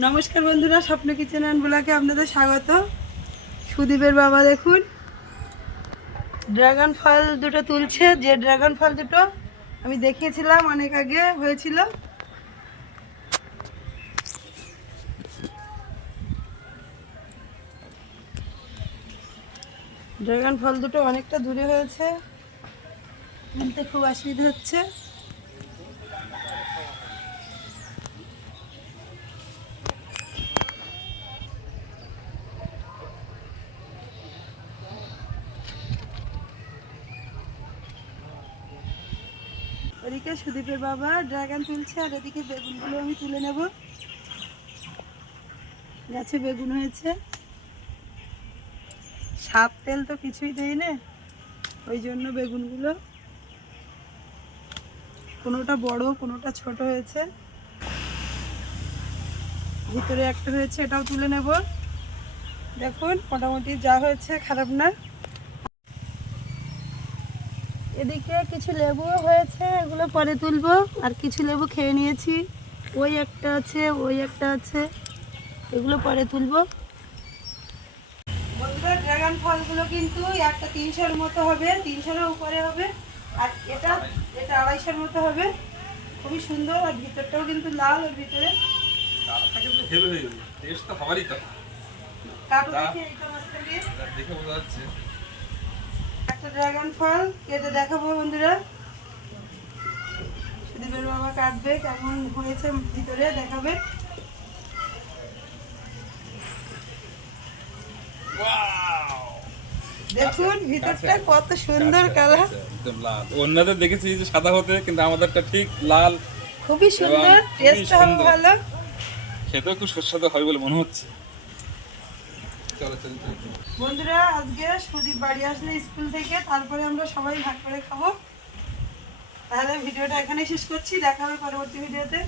নমস্কার বন্ধুরা, স্বপ্ন কিচেন অ্যান্ড ব্লকে আপনাদের স্বাগত। সুদীপের বাবা দেখুন। ড্রাগন ফল দুটো তুলছে, যে ড্রাগন ফল দুটো আমি দেখিয়েছিলাম অনেক আগে, হয়েছিল। ড্রাগন ফল দুটো অনেকটা দূরে হয়েছে। তুলতে খুব অসুবিধা হচ্ছে। ওদিকে সুদীপের বাবা ড্রাগন তুলছে, আর এদিকে বেগুনগুলো আমি তুলে নেব। গাছে বেগুন হয়েছে। সাপ তেল তো কিছুই দেয় না, ওই জন্য বেগুনগুলো। কোনোটা বড়, কোনোটা ছোট হয়েছে। ভিতরে একটা হয়েছে, এটাও তুলে নেব। দেখুন, মোটামুটি যা হয়েছে খারাপ না। এদিকে কিছু লেবুও হয়েছে এগুলো পরে তুলবো। আর কিছু লেবু খেয়ে নিয়েছি। ওই একটা আছে ওই একটা আছে। এগুলো পরে তুলবো। বন্ধুরা ড্রাগন ফলগুলো কিন্তু একটা তিনশোর মতো হবে তিনশোর উপরে হবে। আর এটা এটা আড়াইশোর মতো হবে। খুবই সুন্দর আর ভিতরটাও কিন্তু লাল ওর ভিতরে। হয়ে দেখে বোঝা যাচ্ছে। ড্রাগন ফল কেটে দেখাবো বন্ধুরা। সুদীপের বাবা কাটবে কেমন হয়েছে ভিতরে দেখাবে। দেখুন ভিতরটা কত সুন্দর কালার। একদম লাল। অন্যদের দেখেছি যে সাদা হতে কিন্তু আমাদেরটা ঠিক লাল খুবই সুন্দর এবং টেস্ট হবে ভালো। খেতেও খুব সুস্বাদু হয় বলে মনে হচ্ছে। বন্ধুরা, আজকে সুদীপ বাড়ি আসলে স্কুল থেকে, তারপরে আমরা সবাই ভাগ করে খাব। তাহলে ভিডিওটা এখানেই শেষ করছি, দেখা হবে পরবর্তী ভিডিওতে।